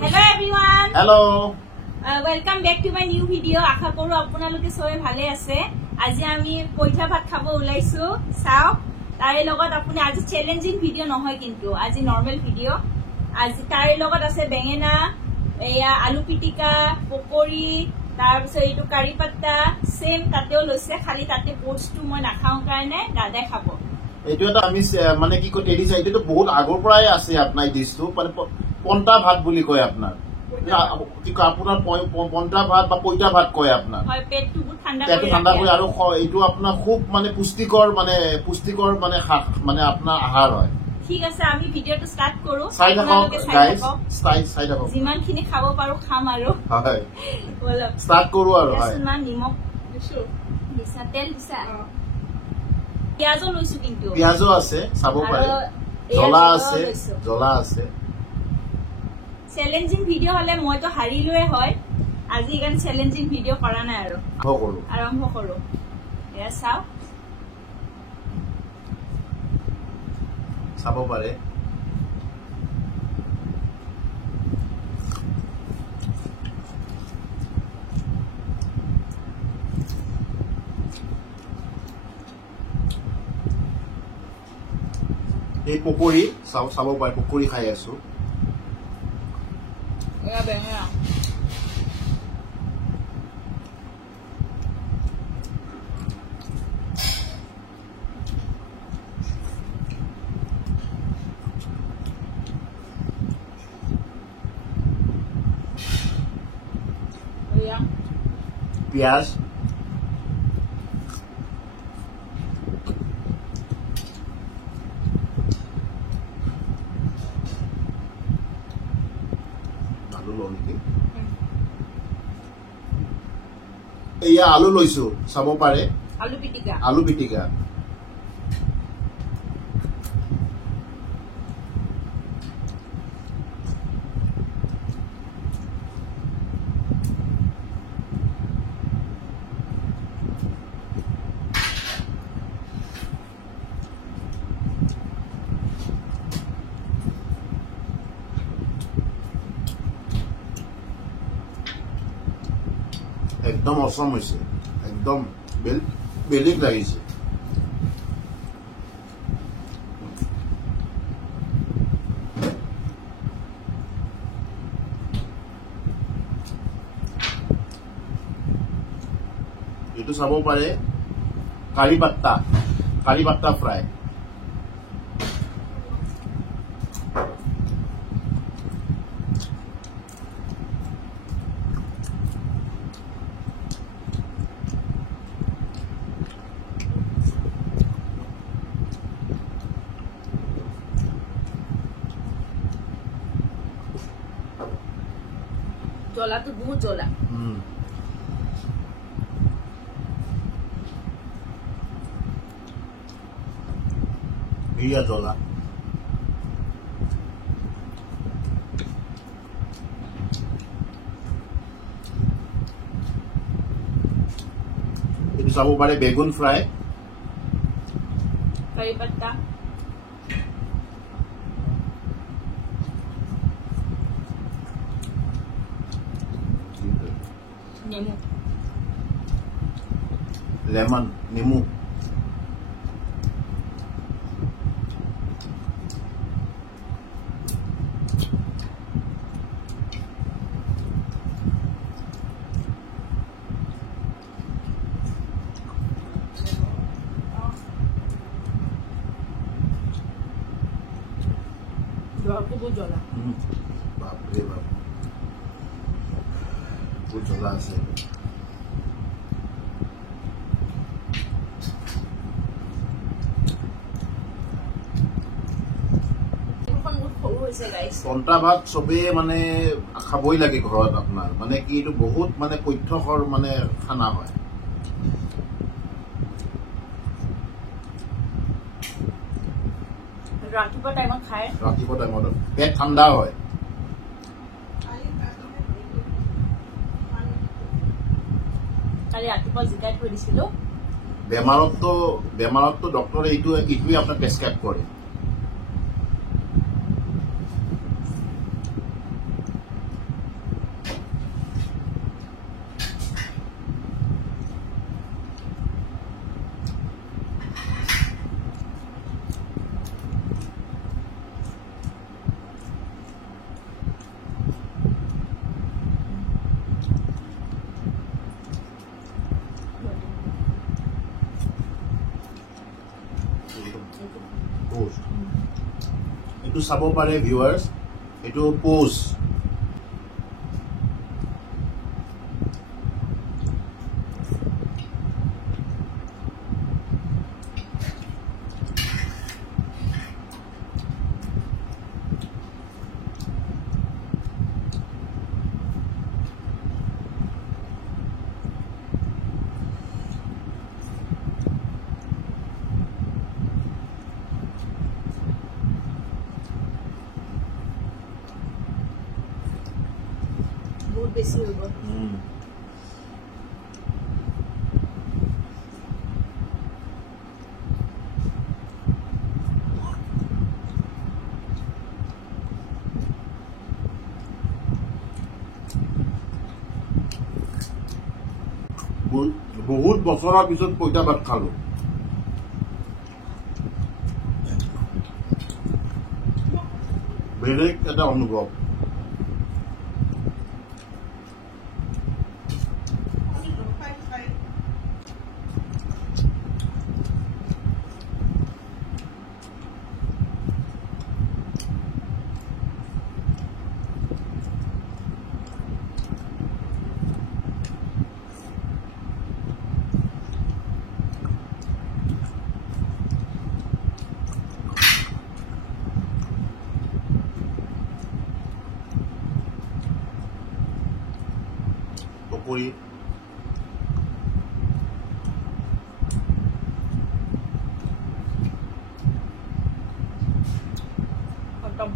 Hello everyone. Hello. Welcome back to my new video. আশা কৰো আপোনালোকে সবে ভালে আছে। আজি আমি পইঠা ভাত খাব ওলাইছো। চাও তাৰে লগত আপুনি আজি চ্যালেঞ্জিং ভিডিও নহয় কিন্তু আজি নৰমাল ভিডিও। আজি তাৰে লগত আছে বেঙেনা, এয়া আলু পিটিকা, পকৰি, তাৰ পিছত এইটো কাৰি পাত্তা, সেম তাতেও লৈছে খালি তাতে পোস্টটো মই নাখাও কাৰণে দাদাই খাব। এইটো এটা আমি মানে কি কয় টেডি চাই এইটো বহুত আগৰ পৰাই আছে আপোনাৰ ডিশটো মানে পন্তা ভাত বুলি কয় আপোনাৰ কি কয় আপোনাৰ পন্তা ভাত বা পইতা ভাত কয় আপোনাৰ হয় পেটটো ঠাণ্ডা কৰি আৰু এইটো আপোনাৰ খুব মানে পুষ্টিকৰ মানে আপোনাৰ আহাৰ হয়। ঠিক আছে আমি ভিডিওটো স্টাৰ্ট কৰো। চাই থাকক গাইস, চাই থাকক যিমানখিনি খাব পাৰো খাম আৰু হয় বল স্টাৰ্ট কৰো আৰু হয় না নিমখ দিছো দিছা তেল দিছা পিয়াজো লৈছো কিন্তু পিয়াজো আছে চাব পাৰে জ্বলা আছে চ্যালেঞ্জিং ভিডিও হলে মইতো হাৰিলোৱে হয় আজি গান চ্যালেঞ্জিং ভিডিও কৰা নাই আৰু আৰম্ভ কৰো এয়া চাব পাৰে এই পকৰি চাব পাৰে পকৰি খাই আছো এয়া বেঙেনা পিয়াজ এয়া আলু লৈছো চাব পাৰে আলু পিটিকা একদম অসম হৈছে একদম বেলেগ লাগিছে এইটো চাব পাৰে কাৰি পাত্তা ফ্ৰাই জ্বলা তো বহুত জ্বলা বিয়া জ্বলা এইটো চাব পাৰে বেগুন ফ্ৰাই কাৰি পাত্তা লেমন নেমু বহুত জ্বলা বাপৰে বাপ বহুত জ্বলা আছে পন্তা ভাত চবে মানে খাবই লাগে ঘৰত আপোনাৰ মানে কি এইটো বহুত মানে পথ্যকৰ মানে খানা হয় ৰাতিপুৱা টাইমত পেট ঠাণ্ডা হয় কালি ৰাতিপুৱা জিকাই থৈ দিছিলো বেমাৰততো ডক্টৰে এইটোৱে আপোনাক প্ৰেছক্ৰাইব কৰে এইটো চাব পাৰে ভিউৱাৰ্ছ, এইটো পোজ। বহুত বেছি হৈ গ'ল। বহুত বছৰৰ পিছত পইতা ভাত খালো। বেলেগ এটা অনুভৱ। পকৰি খতম।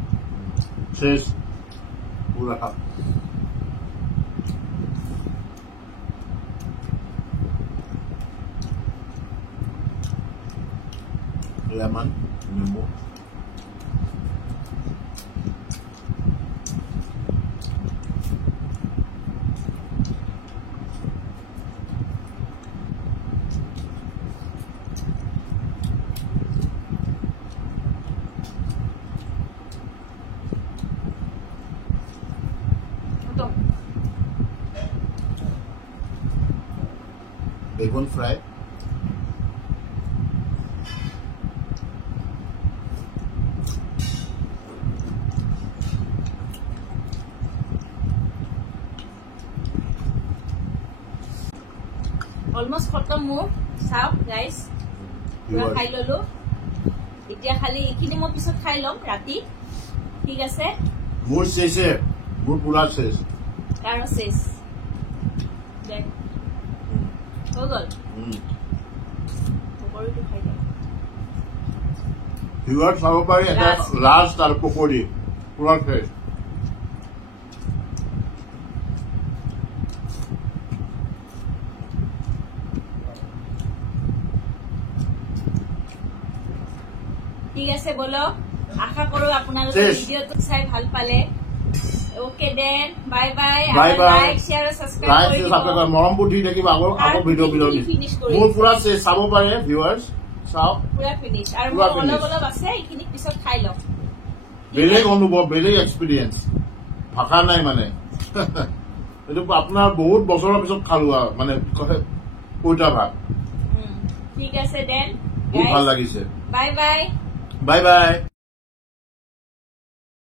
শেষ পুৰা খাম। লেমন নেমু বেগুন ফ্ৰাই অলমোস্ট খতম মোৰ। চাওক গাইজ, পুৰা খাই ললো। এতিয়া খালি এইখিনি মই পিছত খাই ল'ম ৰাতি, ঠিক আছে? মোৰ শেষে, মোৰ পুৰা শেষ। কাৰো শেষ হৈ গ'ল। পকৰীটো খাই দিয়ক। ভিউৱাৰ্ছ চাব পাৰি এটা লাষ্ট আৰু পকৰি পুৰা শেষ। ঠিক আছে বলক, আশা কৰো আপোনালোকে ভিডিঅ'টো চাই ভাল পালে। Okay then, bye bye. Like share আৰু সাবস্ক্ৰাইব কৰি দিব। মৰমবোৰ দি থাকিব আকৌ ভিডিঅ' মোৰ পুৰা শেষ চাব পাৰে ভিউৱাৰ্ছ। চাওক পুৰা ফিনিশ। আৰু অলপ অলপ আছে, এইখিনি পিছত খাই লওক। বেলেগ অনুভৱ, বেলেগ এক্সপিৰিয়েঞ্চ, ভাষা নাই মানে। এইটো আপোনাৰ বহুত বছৰৰ পিছত খালো আৰু মানে পইতা ভাত। ঠিক আছে দেন, বহুত ভাল লাগিছে। Bye bye. Bye bye.